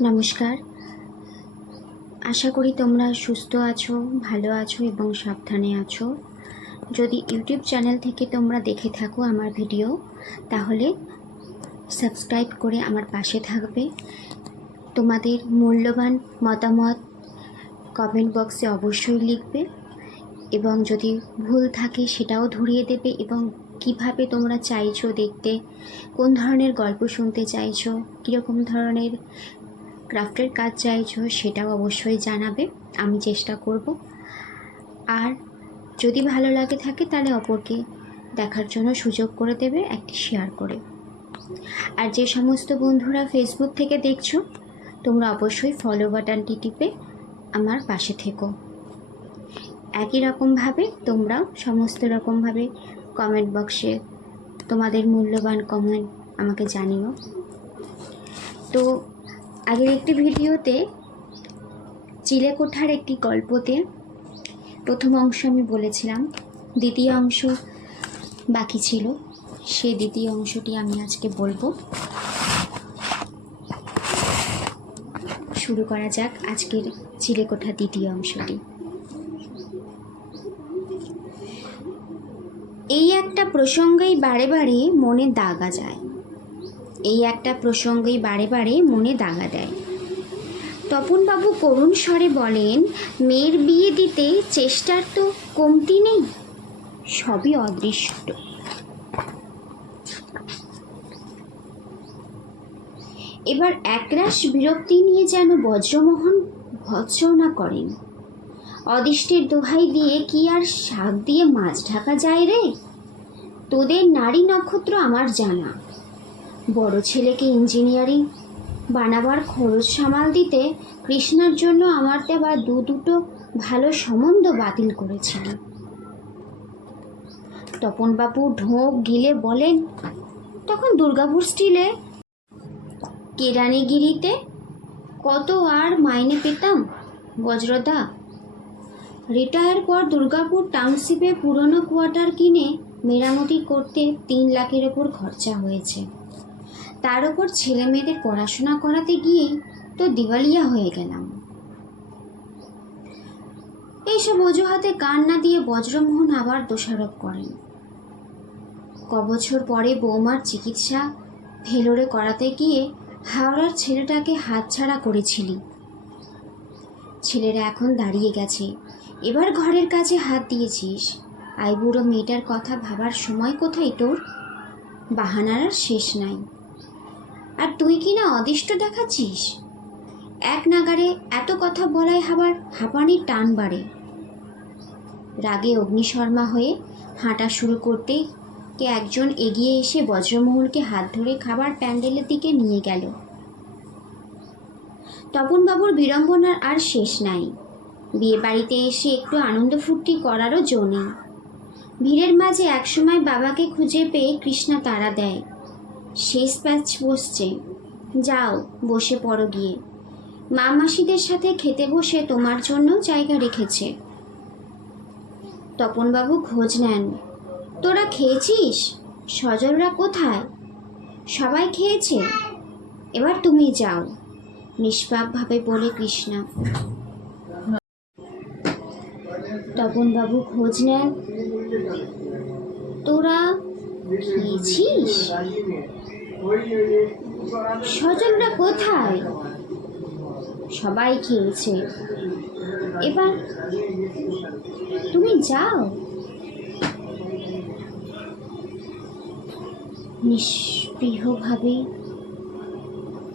নমস্কার। আশা করি তোমরা সুস্থ আছো, ভালো আছো এবং সাবধানে আছো। যদি ইউটিউব চ্যানেল থেকে তোমরা দেখে থাকো আমার ভিডিও, তাহলে সাবস্ক্রাইব করে আমার পাশে থাকবে। তোমাদের মূল্যবান মতামত কমেন্ট বক্সে অবশ্যই লিখবে এবং যদি ভুল থাকে সেটাও ধরিয়ে দেবে এবং কীভাবে তোমরা চাইছো দেখতে? কোন ধরনের গল্প শুনতে চাইছো? কীরকম ধরনের ক্রাফটের কাজ চাইছো সেটাও অবশ্যই জানাবে, আমি চেষ্টা করব। আর যদি ভালো লাগে থাকে তাহলে অপরকে দেখার জন্য সুযোগ করে দেবে, একটি শেয়ার করে। আর যে সমস্ত বন্ধুরা ফেসবুক থেকে দেখছ, তোমরা অবশ্যই ফলো বাটনটি টিপে আমার পাশে থেকো। একই রকমভাবে তোমরাও সমস্ত রকমভাবে কমেন্ট বক্সে তোমাদের মূল্যবান কমেন্ট আমাকে জানিও। তো, আগের একটি ভিডিওতে চিলেকোঠার একটি গল্পতে প্রথম অংশ আমি বলেছিলাম, দ্বিতীয় অংশ বাকি ছিল সেই দ্বিতীয় অংশটি আমি আজকে বলব। শুরু করা যাক আজকের চিলেকোঠা দ্বিতীয় অংশটি। এই একটা প্রসঙ্গেই বারে বারে মনে দাগা যায়। এই একটা প্রসঙ্গেই বারে বারে মনে দাগা দেয়। তপনবাবু করুণ স্বরে বলেন, মেয়ের বিয়ে দিতে চেষ্টার তো কমতি নেই, সবই অদৃষ্ট। এবার একরাশ বিরক্তি নিয়ে যেন বজ্রমোহন ভৎসনা করেন। অদিষ্টের দোহাই দিয়ে কি আর শাক দিয়ে মাছ ঢাকা যায় রে? তোদের নারী নক্ষত্র আমার জানা। বড় ছেলেকে ইঞ্জিনিয়ারিং বানাবার খরচ সামাল দিতে কৃষ্ণার জন্য আমার দেওয়া দু দুটো ভালো সম্বন্ধ বাতিল করেছিল। তপনবাবু ঢোক গিলে বলেন, তখন দুর্গাপুর স্টিলে কেরানিগিরিতে কত আর মাইনে পেতাম, বজ্রদা? রিটায়ার পর দুর্গাপুর টাউনশিপে পুরনো কোয়ার্টার কিনে মেরামতি করতে তিন লাখের ওপর খরচা হয়েছে। তার ওপর ছেলে মেয়েদের পড়াশোনা করাতে গিয়ে তো দিওয়ালিয়া হয়ে গেলাম। এইসব অজুহাতে কান না দিয়ে বজ্রমোহন আবার দোষারোপ করেন। কবছর পরে বৌমার চিকিৎসা ভেলোরে করাতে গিয়ে হাওড়ার ছেলেটাকে হাতছাড়া করেছিলি। ছেলেরা এখন দাঁড়িয়ে গেছে। এবার ঘরের কাছে হাত দিয়েছিস। আইবুড়ো মেয়েটার কথা ভাবার সময় কোথায় তোর? বাহানার আর শেষ নাই। আর তুই কি না অদিষ্ট দেখাচ্ছিস? এক নাগারে এত কথা বলায় আবার হাঁপানির টান বাড়ে। রাগে অগ্নিশর্মা হয়ে হাঁটা শুরু করতেই কে একজন এগিয়ে এসে বজ্রমোহনকে হাত ধরে খাবার প্যান্ডেলের দিকে নিয়ে গেল। তপনবাবুর বিড়ম্বনার আর শেষ নাই। বিয়ে বাড়িতে এসে একটু আনন্দ ফুর্তি করারও জো নেই। ভিড়ের মাঝে একসময় বাবাকে খুঁজে পেয়ে কৃষ্ণা তারা দেয়। শেষ প্যাচ বসছে। যাও, বসে পড়ো গিয়ে। মা মাসিদের সাথে খেতে বসে তোমার জন্য জায়গা রেখেছে। তপনবাবু খোঁজ নেন। তোরা খেয়েছিস? সজলরা কোথায়? সবাই খেয়েছে? এবার তুমি যাও। নিষ্পাপভাবে বলে কৃষ্ণা। তপনবাবু খোঁজ নেন। তোরা খেয়েছিস স্বজনরা কোথায়? সবাই খেয়েছে। এবার তুমি যাও। নিষ্পৃহভাবে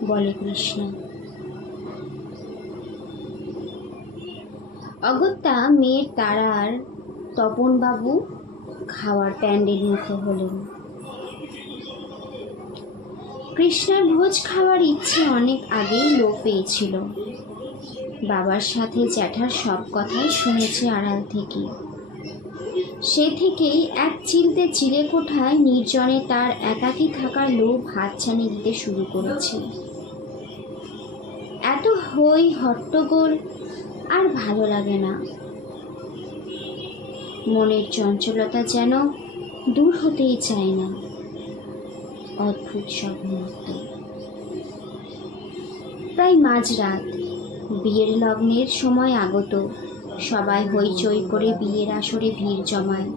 বলে কৃষ্ণ। অগত্যা মেয়ের তারার তপনবাবু খাওয়ার প্যান্ডেল মুখে হলেন। কৃষ্ণার ভোজ খাওয়ার ইচ্ছে অনেক আগেই লোক পেয়েছিল। বাবার সাথে জ্যাঠার সব কথাই শুনেছে আড়াল থেকে। সে থেকেই এক চিলতে চিলে কোঠায় নির্জনে তার একাকী থাকার লোভ হাতছানি দিতে শুরু করেছে। এত হই হট্টগোল আর ভালো লাগে না। মনের চঞ্চলতা যেন দূর হতেই চায় না। অদ্ভুত সব মুহূর্ত। প্রায় মাঝরাত, বিয়ের লগ্নের সময় আগত, সবাই হইচই করে বিয়ের আসরে ভিড় জমায়।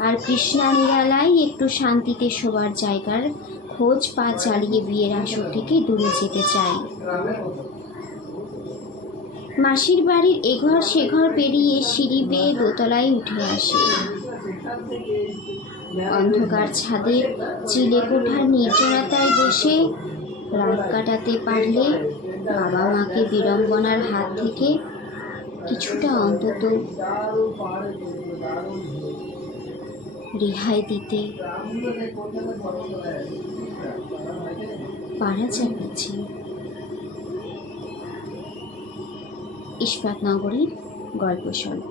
আর কৃষ্ণা নিরালায় একটু শান্তিতে শোবার জায়গার খোঁজ পা চালিয়ে বিয়ের আসর থেকে দূরে যেতে চায়। মাসির বাড়ির এঘর সেঘর পেরিয়ে সিঁড়ি বেয়ে দোতলায় উঠে আসে। অন্ধকার ছাদের চিলে কোঠার নির্জনতায় বসে রাত কাটাতে পারলে বাবা মাকে বিড়ম্বনার হাত থেকে কিছুটা অন্তত রেহাই দিতে পারা যাচ্ছে ইস্পাত নগরীর গল্প স্বল্প